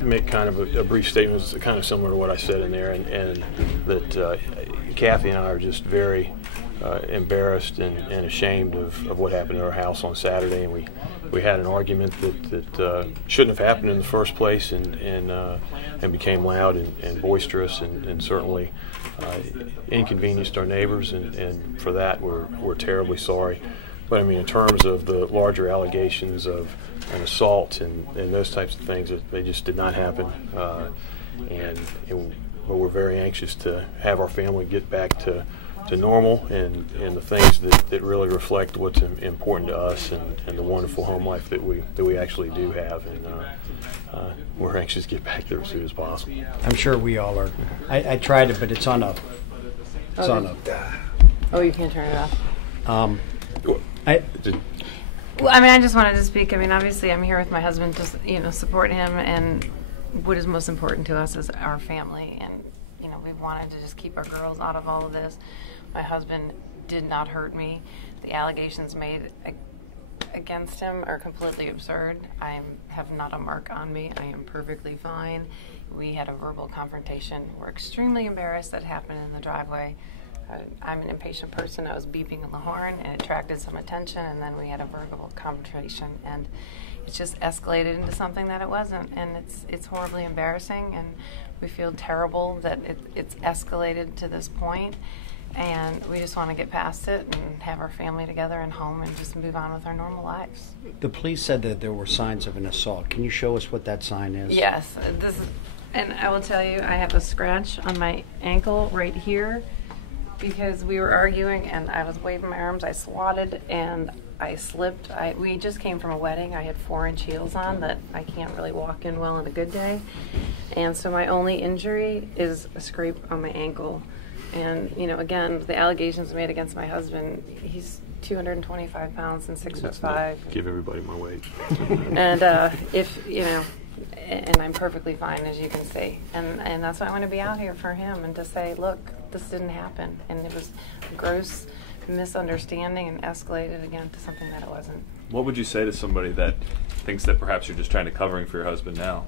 Make kind of a brief statement. It's kind of similar to what I said in there, and that Kathy and I are just very embarrassed and ashamed of what happened at our house on Saturday, and we had an argument that shouldn't have happened in the first place, and became loud and boisterous, and certainly inconvenienced our neighbors, and for that we're terribly sorry. But I mean, in terms of the larger allegations of an assault and those types of things, they just did not happen, but we're very anxious to have our family get back to normal and the things that really reflect what's important to us and the wonderful home life that we actually do have, and we're anxious to get back there as soon as possible. I'm sure we all are. I tried it, but it's on a. It's on a. Oh, you can't turn it off. Well, I mean, I just wanted to speak. I mean, obviously, I'm here with my husband to, support him, and what is most important to us is our family, and we wanted to just keep our girls out of all of this. My husband did not hurt me. The allegations made against him are completely absurd. I have not a mark on me. I am perfectly fine. We had a verbal confrontation. We're extremely embarrassed that happened in the driveway. I'm an impatient person. I was beeping on the horn, and it attracted some attention, and then we had a verbal confrontation, and it just escalated into something that it wasn't, and it's horribly embarrassing, and we feel terrible that it's escalated to this point, and we just want to get past it and have our family together and home and just move on with our normal lives. The police said that there were signs of an assault. Can you show us what that sign is? Yes, and I will tell you, I have a scratch on my ankle right here, because we were arguing and I was waving my arms. I swatted and I slipped. We just came from a wedding. I had 4-inch heels on that I can't really walk in well on a good day. And so my only injury is a scrape on my ankle. And, again, the allegations made against my husband, he's 225 pounds and 6'5". Give everybody my weight. And and I'm perfectly fine, as you can see. And that's why I want to be out here for him and to say, look, this didn't happen. And it was a gross misunderstanding and escalated again to something that it wasn't. What would you say to somebody that thinks that perhaps you're just trying to covering for your husband now?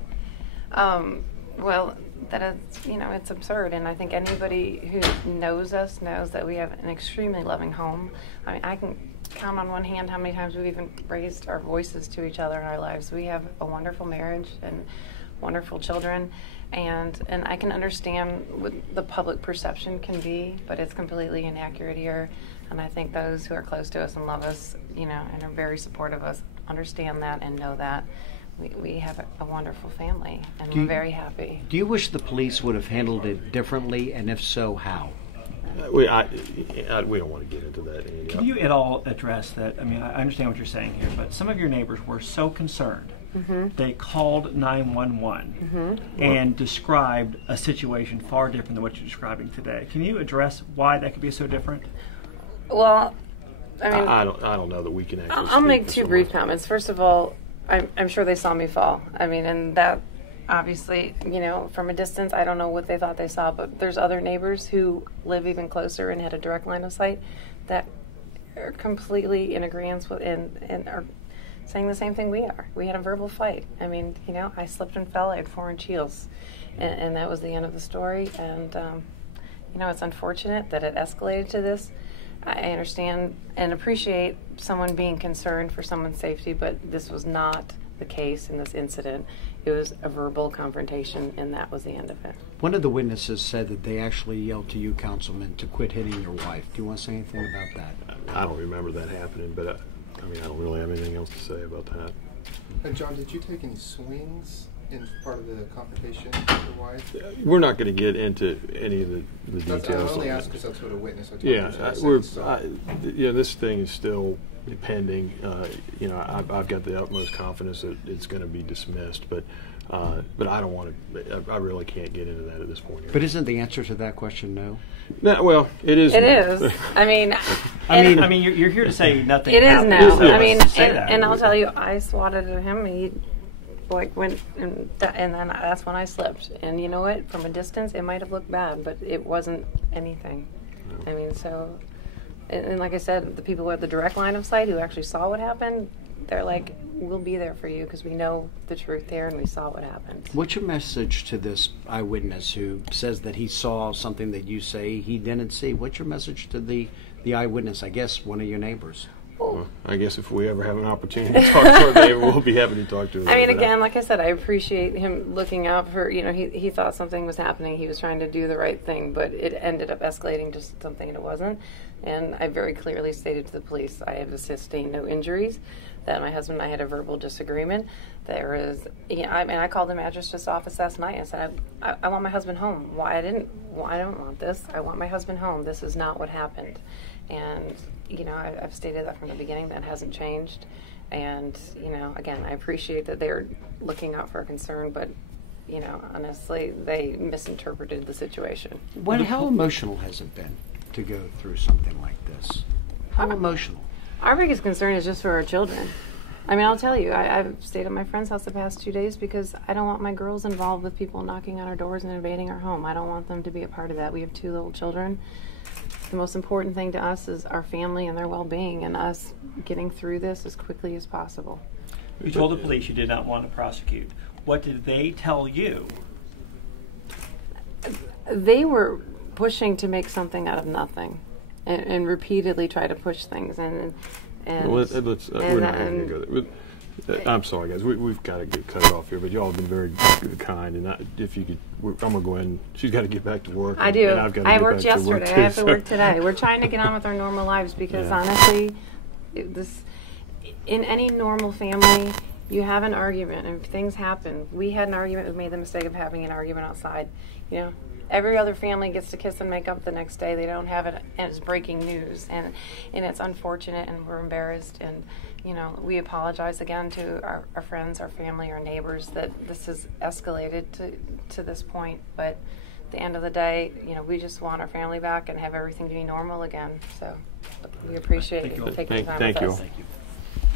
Well, that it's absurd. And I think anybody who knows us knows that we have an extremely loving home. I mean, I can count on one hand how many times we've even raised our voices to each other in our lives. We have a wonderful marriage and wonderful children, and I can understand what the public perception can be, but it's completely inaccurate here. And I think those who are close to us and love us, and are very supportive of us, understand that and know that we have a wonderful family, and we're very happy. Do you wish the police would have handled it differently, and if so, how? We don't want to get into that, Andy. Can you at all address that? I mean, I understand what you're saying here, but some of your neighbors were so concerned, they called 911 and described a situation far different than what you're describing today. Can you address why that could be so different? Well, I mean, I don't know that we can actually. I'll make two brief comments. First of all, I'm sure they saw me fall. I mean, and that obviously, from a distance, I don't know what they thought they saw, but there's other neighbors who live even closer and had a direct line of sight that are completely in agreement with and are saying the same thing we are. We had a verbal fight. I mean, I slipped and fell. I had 4-inch heels, and that was the end of the story. And it's unfortunate that it escalated to this. I understand and appreciate someone being concerned for someone's safety, but this was not the case in this incident. It was a verbal confrontation, and that was the end of it. One of the witnesses said that they actually yelled to you, Councilman, to quit hitting your wife. Do you want to say anything about that? I don't remember that happening, but I don't really have anything else to say about that. And John, did you take any swings in part of the confrontation with your wife? We're not going to get into any of the details. I only ask because that's what a witness I this thing is still pending. I've got the utmost confidence that it's going to be dismissed, but I don't want to. I really can't get into that at this point. But isn't the answer to that question no? No, well, it is. It is. I mean, you're here to say nothing. It is now. No. I mean, and I'll tell you, I swatted at him, and he went, and then that's when I slipped. And you know what? From a distance, it might have looked bad, but it wasn't anything. I mean, so, and like I said, the people who had the direct line of sight who actually saw what happened, they're like, we'll be there for you because we know the truth here and we saw what happened. What's your message to this eyewitness who says that he saw something that you say he didn't see? What's your message to the eyewitness, I guess one of your neighbors? Well, I guess if we ever have an opportunity to talk to her neighbor, we'll be happy to talk to her. I mean, again, like I said, I appreciate him looking out for, he thought something was happening. He was trying to do the right thing, but it ended up escalating to something it wasn't. And I very clearly stated to the police I have sustained no injuries, that my husband and I had a verbal disagreement. There is, I called the magistrate's office last night and said, I want my husband home. Why I don't want this. I want my husband home. This is not what happened. And, I've stated that from the beginning. That hasn't changed. And, again, I appreciate that they're looking out for a concern, but, honestly, they misinterpreted the situation. How emotional has it been to go through something like this? How emotional? Our biggest concern is just for our children. I mean, I'll tell you, I've stayed at my friend's house the past 2 days because I don't want my girls involved with people knocking on our doors and invading our home. I don't want them to be a part of that. We have 2 little children. The most important thing to us is our family and their well-being and us getting through this as quickly as possible. You told the police you did not want to prosecute. What did they tell you? They were pushing to make something out of nothing and repeatedly try to push things. And we're not going to go there. I'm sorry, guys. We've got to get cut off here, but y'all have been very kind. And if you could, I'm going to go in. She's got to get back to work. I do. And I've got to I get worked back to work yesterday. too, I have to work today. We're trying to get on with our normal lives because honestly, in any normal family, you have an argument and things happen. We had an argument. We made the mistake of having an argument outside. Every other family gets to kiss and make up the next day. They don't have it, and it's breaking news, and it's unfortunate, and we're embarrassed, and we apologize again to our friends, our family, our neighbors that this has escalated to this point. But at the end of the day, we just want our family back and have everything to be normal again. So we appreciate you taking the time with us. Thank you.